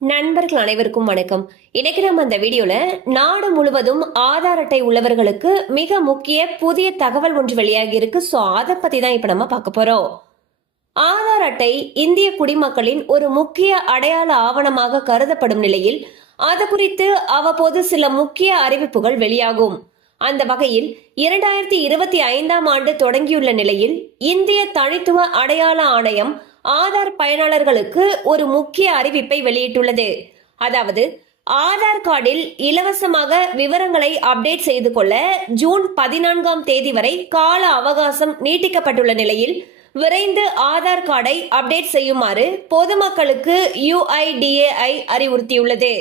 நண்பர்கள் அனைவருக்கும் வணக்கம். இன்னைக்கு நம்ம அந்த வீடியோல நாடு முழுவதும் ஆதார் அட்டை உள்ளவர்களுக்கு மிக முக்கிய புதிய தகவல் ஒன்று வெளியாகி இருக்கு. சோ அதை பத்தி தான் இப்ப நம்ம பார்க்க போறோம். ஆதார் அட்டை இந்திய குடிமக்களின் ஒரு முக்கிய அடையாள ஆவணமாக கருதப்படும் நிலையில் அது குறித்து அவ்வப்போது சில முக்கிய அறிவிப்புகள் வெளியாகும். அந்த வகையில் 2025ஆம் ஆண்டு தொடங்கியுள்ள நிலையில் இந்திய தனித்துவ அடையாள ஆணையம் ஆதார் பயனாளர்களுக்கு ஒரு முக்கிய அறிவிப்பை வெளியிட்டுள்ளது. அதாவது ஆதார் கார்டில் இலவசமாக விவரங்களை அப்டேட் செய்து கொள்ள ஜூன் 14ஆம் தேதி வரை கால அவகாசம் நீட்டிக்கப்பட்டுள்ள நிலையில் விரைந்து ஆதார் கார்டை அப்டேட் செய்யுமாறு பொதுமக்களுக்கு UIDAI அறிவுறுத்தியுள்ளது.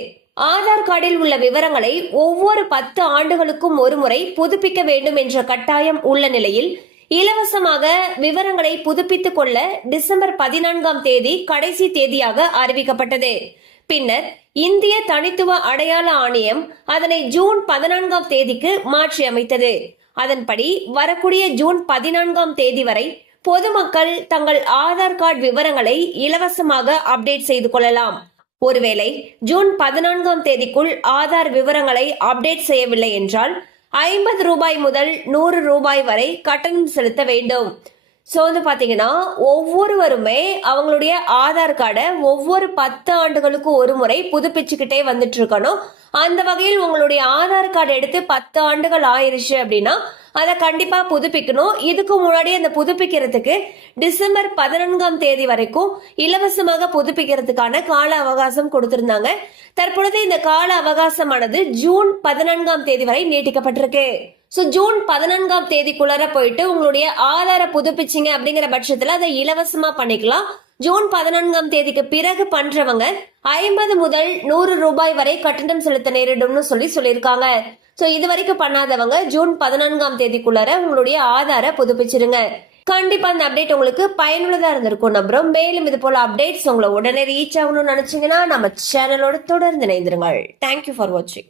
ஆதார் கார்டில் உள்ள விவரங்களை ஒவ்வொரு 10 ஆண்டுகளுக்கும் ஒருமுறை புதுப்பிக்க வேண்டும் என்ற கட்டாயம் உள்ள நிலையில் இலவசமாக விவரங்களை புதுப்பித்துக் கொள்ள டிசம்பர் 14ஆம் தேதி கடைசி தேதியாக அறிவிக்கப்பட்டது. பின்னர் இந்திய தனித்துவ அடையாள ஆணையம் அதனை ஜூன் 14ஆம் தேதிக்கு மாற்றி அமைத்தது. அதன்படி வரக்கூடிய ஜூன் 14ஆம் தேதி வரை பொதுமக்கள் தங்கள் ஆதார் கார்டு விவரங்களை இலவசமாக அப்டேட் செய்து கொள்ளலாம். ஒருவேளை ஜூன் 14ஆம் தேதிக்குள் ஆதார் விவரங்களை அப்டேட் செய்யவில்லை என்றால் 50 ரூபாய் முதல் 100 ரூபாய் வரை கட்டணம் செலுத்த வேண்டும். ஸோ பாத்தீங்கன்னா ஒவ்வொருவருமே அவங்களுடைய ஆதார் கார்டை ஒவ்வொரு 10 ஆண்டுகளுக்கு ஒரு முறை புதுப்பிச்சுக்கிட்டே வந்துட்டு இருக்கணும். அந்த வகையில் உங்களுடைய ஆதார் கார்டு எடுத்து 10 ஆண்டுகள் ஆயிருச்சு அப்படின்னா அதை கண்டிப்பா புதுப்பிக்கணும். இதுக்கு முன்னாடி அந்த புதுப்பிக்கிறதுக்கு டிசம்பர் 14ஆம் தேதி வரைக்கும் இலவசமாக புதுப்பிக்கிறதுக்கான கால அவகாசம் கொடுத்திருந்தாங்க. தற்பொழுது இந்த கால அவகாசமானது ஜூன் 14ஆம் தேதி வரை நீட்டிக்கப்பட்டிருக்கு. சோ ஜூன் 14ஆம் தேதிக்குள்ளார போயிட்டு உங்களுடைய ஆதார புதுப்பிச்சிங்க அப்படிங்கிற பட்சத்துல அதை இலவசமா பண்ணிக்கலாம். ஜூன் 14ஆம் தேதிக்கு பிறகு பண்றவங்க 50 முதல் 100 ரூபாய் வரை கட்டணம் செலுத்த நேரிடும்னு சொல்லியிருக்காங்க. சோ இது வரைக்கும் பண்ணாதவங்க ஜூன் 14ஆம் தேதிக்குள்ளார உங்களுடைய ஆதார புதுப்பிச்சிருங்க. கண்டிப்பா அந்த அப்டேட் உங்களுக்கு பயனுள்ளதா இருந்திருக்கும் நம்புறோம். மேலும் இது போல அப்டேட்ஸ் உங்களை உடனே ரீச் ஆகணும்னு நினைச்சீங்கன்னா நம்ம சேனலோட தொடர்ந்து இணைந்திருங்கள். தேங்க்யூ ஃபார் வாட்சிங்.